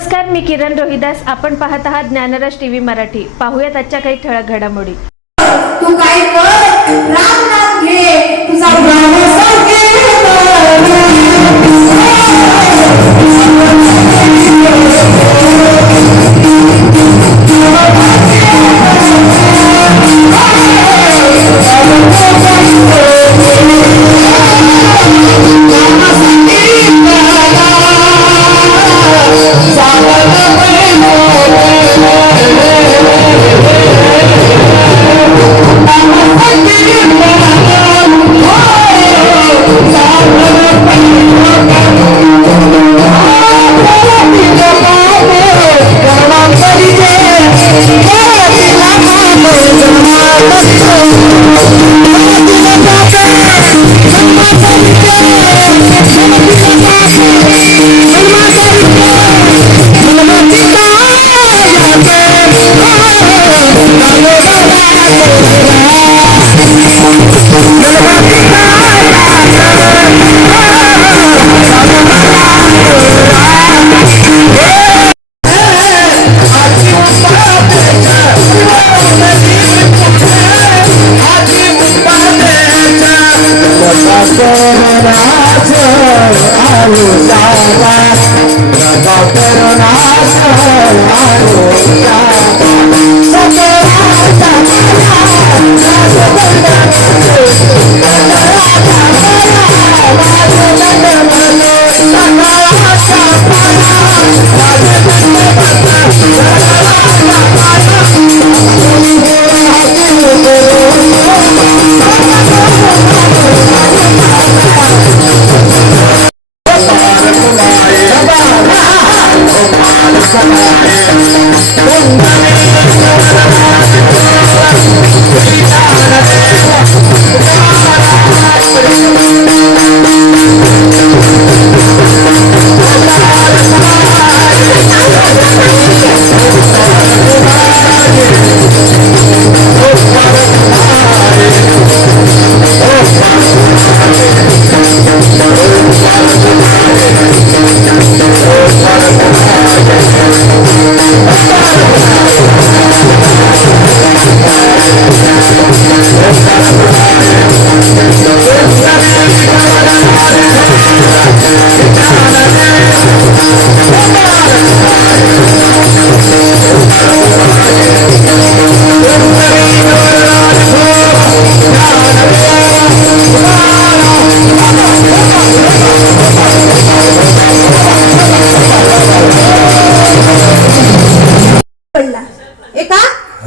नमस्कार, मी किरण रोहिदास. आपण पाहत आहात ज्ञानरस टीव्ही मराठी. पाहूयात आजच्या काही ठळक घडामोडी. तू काय कर, राम नाम घे, तुझा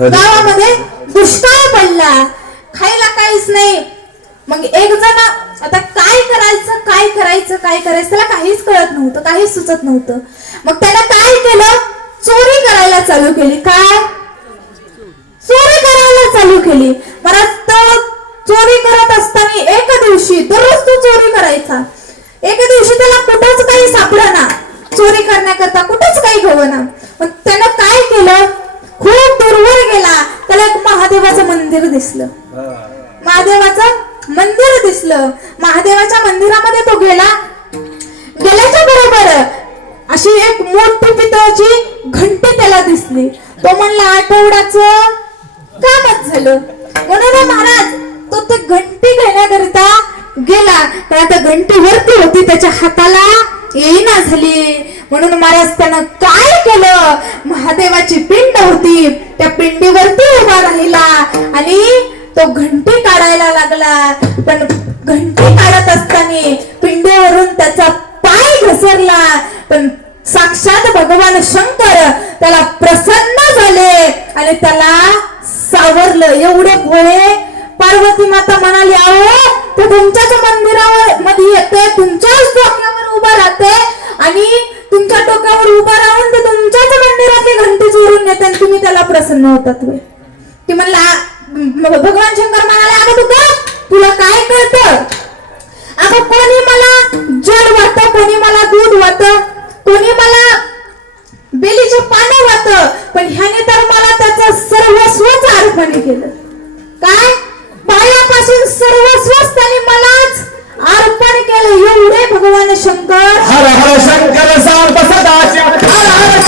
गावामध्ये दुष्काळ पडला, खायला काहीच नाही. मग एक जण आता काय करायचं त्याला काहीच कळत नव्हतं, काहीच सुचत नव्हतं. मग त्याला काय केलं, चोरी करायला चालू केली. काय चोरी करायला चालू केली. महाराज तो चोरी करत असताना एक दिवशी, दररोज तो चोरी करायचा, एक दिवशी त्याला कुठंच काही सापडना, चोरी करण्याकरता कुठंच काही घडना. मग त्यानं काय केलं, खूप दूरवर गेला, त्याला एक महादेवाचं मंदिर दिसलं. महादेवाच्या मंदिरामध्ये तो गेला. गेल्याच्या बरोबर अशी एक मोठी पितळाची घंटी त्याला दिसली. तो म्हणला आठवड्याचं कामच झालं. म्हणून महाराज तो ते घंटी घेण्याकरिता गेला, पण आता घंटी वरती होती, त्याच्या हाताला येईना झाली. म्हणून महाराज त्यानं काय केलं, महादेवाची पिंड होती, त्या पिंडीवरती उभा राहिला आणि तो घंटी काढायला लागला. पण घंटी काढत असताना पिंडीवरून त्याचा पाय घसरला. पण साक्षात भगवान शंकर त्याला प्रसन्न झाले आणि त्याला सावरलं. एवढे भोळे पार्वती माता म्हणाली, अहो तो तुमच्याच मंदिरावर मध्ये येते, तुमच्याच डोक्यावर उभा राहते आणि तुमच्या डोक्यावर उभा राहून ते तुमच्याच मंदिरातली घंटी चोरून नेते आणि तुम्ही त्याला प्रसन्न होतात. ती म्हणला, भगवान शंकर म्हणाले, अगं तू का, तुला काय कळतं, अगं कोणी मला जल वाटतं, कोणी मला दूध वाटतं, कोणी मला बेलीचे पानं वाटतं, पण ह्याने तर मला त्याचं सर्वस्वच अर्पण केलं. काय पायापासून सर्वस्वच त्याने मलाच अर्पण केलं. एवढे भगवान शंकर, हर हर शंकर सांब सदाशिव, हर हर